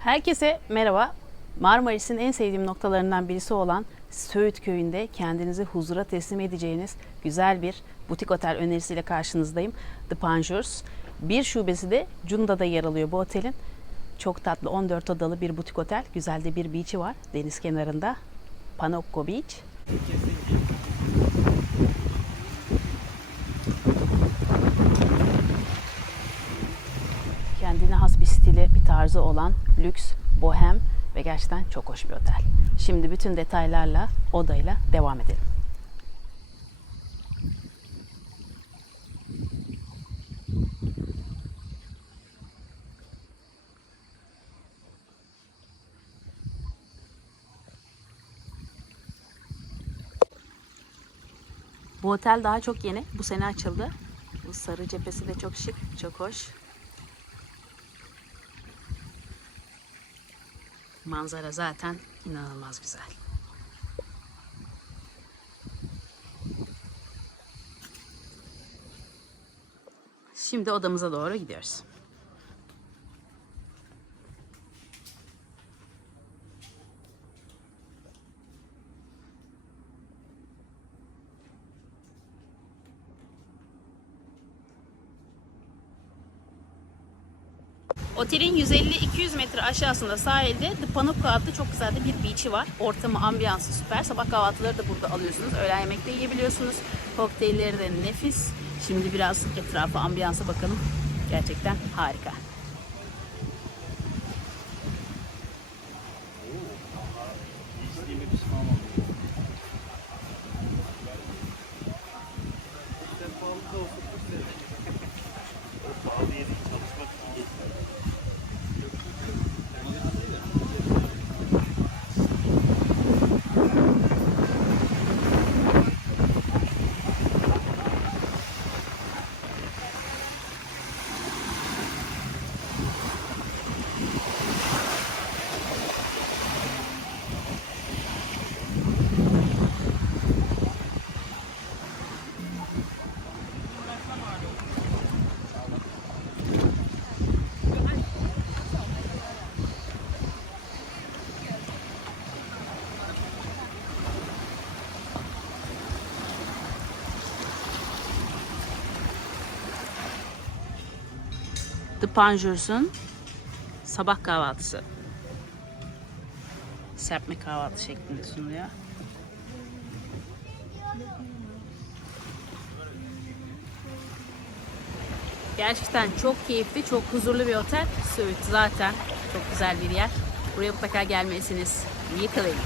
Herkese merhaba. Marmaris'in en sevdiğim noktalarından birisi olan Söğüt Köyü'nde kendinizi huzura teslim edeceğiniz güzel bir butik otel önerisiyle karşınızdayım. The Panjurs. Bir şubesi de Cunda'da yer alıyor bu otelin. Çok tatlı 14 odalı bir butik otel. Güzel de bir beach'i var deniz kenarında. Panokko Beach has bir stili, bir tarzı olan lüks, bohem ve gerçekten çok hoş bir otel. Şimdi bütün detaylarla odayla devam edelim. Bu otel daha çok yeni. Bu sene açıldı. Bu sarı cephesi de çok şık, çok hoş. Manzara zaten inanılmaz güzel. Şimdi odamıza doğru gidiyoruz. Otelin 150-200 metre aşağısında sahilde The Panuco adlı çok güzel de bir beach'i var. Ortamı, ambiyansı süper. Sabah kahvaltıları da burada alıyorsunuz. Öğlen yemek de yiyebiliyorsunuz. Kokteylleri de nefis. Şimdi biraz etrafa, ambiyansa bakalım. Gerçekten harika. The Panjurs'un sabah kahvaltısı. Serpme kahvaltı şeklinde sunuluyor. Gerçekten çok keyifli, çok huzurlu bir otel. Söğüt zaten çok güzel bir yer. Buraya mutlaka gelmelisiniz. Yıkılayın.